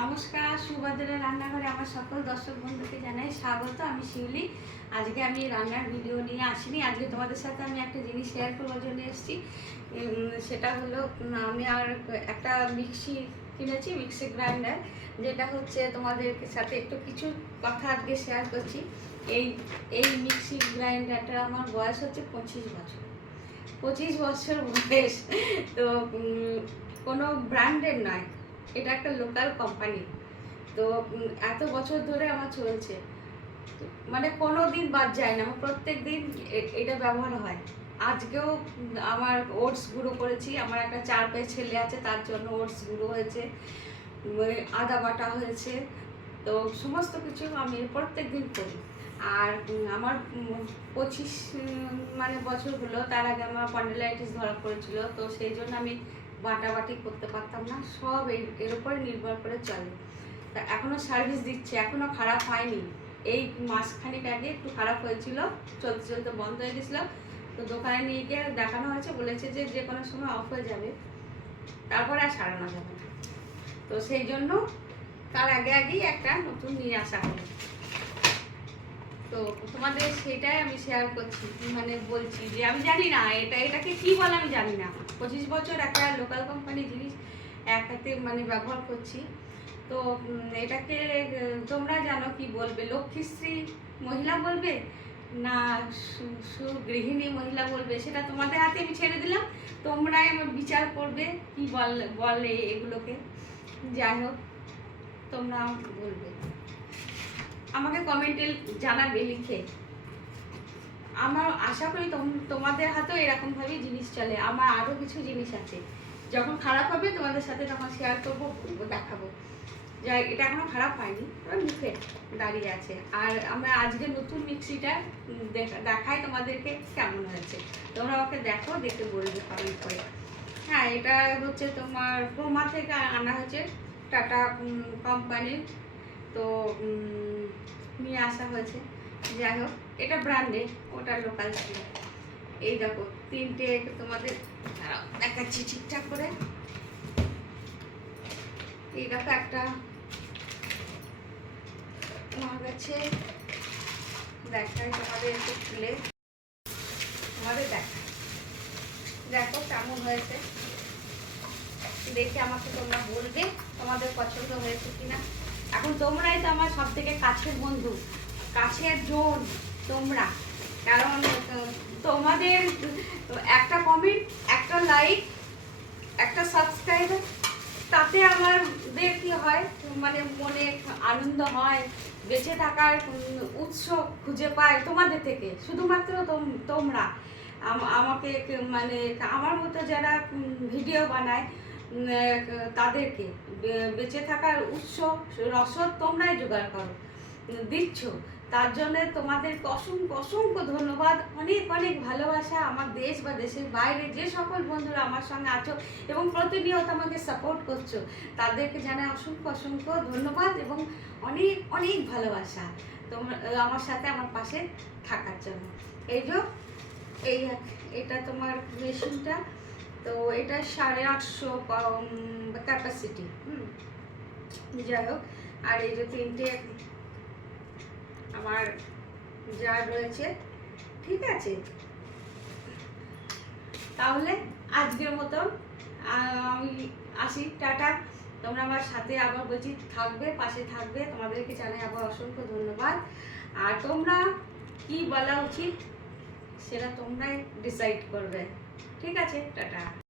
নমস্কার সুভদ্রের রান্নাঘরে আমার সকল দর্শক বন্ধুকে জানাই স্বাগত। আমি শিউলি। আজকে আমি রান্নার ভিডিও নিয়ে আসিনি। আজকে তোমাদের সাথে আমি একটা জিনিস শেয়ার করবার জন্য এসেছি। সেটা হলো আমি আর একটা মিক্সি কিনেছি, মিক্সি গ্রাইন্ডার, যেটা হচ্ছে তোমাদের সাথে একটু কিছু কথা আজকে শেয়ার করছি। এই এই মিক্সি গ্রাইন্ডারটা আমার বয়স হচ্ছে পঁচিশ বছর। পঁচিশ বছর বয়স। তো কোনো ব্র্যান্ডের নয়। এটা একটা লোকাল কোম্পানি তো এত বছর ধরে আমার চলছে। মানে কোনো দিন বাদ যায় না। আমার প্রত্যেক দিন এটা ব্যবহার হয়। আজকেও আমার ওটস গুঁড়ো করেছি। আমার একটা চার পায়ে ছেলে আছে, তার জন্য ওটস গুঁড়ো হয়েছে আদা বাটা হয়েছে। তো সমস্ত কিছু আমি প্রত্যেক দিন করি। আর আমার পঁচিশ মানে বছর হলো তার আগে আমার পন্ডেলাইটিস ধরা পড়েছিল। তো সেই জন্য আমি বাটাবাটি করতে পারতাম না, সব এর উপরে নির্ভর করে চলে। তা এখনও সার্ভিস দিচ্ছে এখনও খারাপ হয়নি। এই মাসখানিক আগে একটু খারাপ হয়েছিল, চলতে চলতে বন্ধ হয়ে গেছিল। তো দোকানে নিয়ে গিয়ে দেখানো হয়েছে, বলেছে যে যে কোনো সময় অফ হয়ে যাবে, তারপরে আর সারানো যাবে তো সেই জন্য তার আগে আগেই একটা নতুন নিয়ে আসা হলো। তো তোমাদের সেটাই আমি শেয়ার করছি মানে বলছি যে আমি জানি না, এটা, এটাকে কি বলে আমি জানি না। পঁচিশ বছর একটা লোকাল কোম্পানি জিনিস এক হাতে মানে ব্যবহার করছি। তো এটাকে, তোমরা জানো কি বলবে লক্ষ্মীশ্রী মহিলা বলবে না সুগৃহিণী মহিলা বলবে? সেটা তোমাদের হাতে আমি ছেড়ে দিলাম, তোমরাই আমার বিচার করবে কি বল, বলে এগুলোকে। যাই হোক, তোমরা বলবে। আমাকে কমেন্টে জানাবে লিখে। আমার আশা করি তোম- তোমাদের হাতেও এরকমভাবেই জিনিস চলে। আমার আরও কিছু জিনিস আছে। যখন খারাপ হবে তোমাদের সাথে তখন শেয়ার করব দেখাবো। যাই এটা এখনও খারাপ হয়নি ওরা মুখে দাঁড়িয়ে আছে। আর আমরা আজকে নতুন মিক্সিটা উম, দেখা- দেখাই তোমাদেরকে কেমন হয়েছে। তোমরা আমাকে দেখো দেখে বলবে কমেন্ট করে। হ্যাঁ এটা হচ্ছে তোমার ক্রোমা থেকে আনা হয়েছে টাটা কোম্পানির তো নিয়ে আসা হয়েছে। যাই হোক, এটা ব্র্যান্ডে ওটা লোকাল ছিল। এই দেখো, তিনটে তোমাদের দেখাচ্ছি ঠিকঠাক করে। এই দেখো একটা। আমার কাছে দেখাই, তোমাদের একটু খুলে। তোমাদের দেখাই। দেখো কেমন হয়েছে। দেখে আমাকে তোমরা বলবে, তোমাদের পছন্দ হয়েছে কিনা। এখন তোমরাই তো আমার সব থেকে কাছের বন্ধু, কাছের জোন, তোমরা। কারণ তোমাদের একটা কমেন্ট একটা লাইক একটা সাবস্ক্রাইব তাতে আমাদের কি হয় মানে মনে আনন্দ হয়, বেঁচে থাকার উৎস খুঁজে পায় তোমাদের থেকে, শুধুমাত্র তোম- তোমরা। আমাকে মানে আমার মতো যারা ভিডিও বানায় তাদেরকে বেঁচে থাকার উৎস, রসদ তোমরাই জোগাড় করো দিচ্ছ। তার জন্য তোমাদেরকে অসংখ্য অসংখ্য ধন্যবাদ, অনেক অনেক ভালোবাসা। আমার দেশ বা দেশের বাইরে যে সকল বন্ধুরা আমার সঙ্গে আছো এবং প্রতিনিয়ত আমাকে সাপোর্ট করছ, তাদেরকে জানাই অসংখ্য অসংখ্য ধন্যবাদ এবং অনেক অনেক ভালোবাসা তোমরা, আমার সাথে আমার পাশে থাকার জন্য। এই যে, এই এটা তোমার মেশিনটা তো এটা সাড়ে আটশো ক্যাপাসিটি হুম। যাই হোক, আর এই যে তিনটে আমার জার রয়েছে, ঠিক আছে? তাহলে আজকের মতন, আমি আসি, টাটা। তোমরা আমার সাথে আবার বলছি, থাকবে, পাশে থাকবে। তোমাদেরকে জানাই আবার অসংখ্য ধন্যবাদ। আর তোমরা কি বলা উচিত, সেটা তোমরাই ডিসাইড করবে। ঠিক আছে টাটা।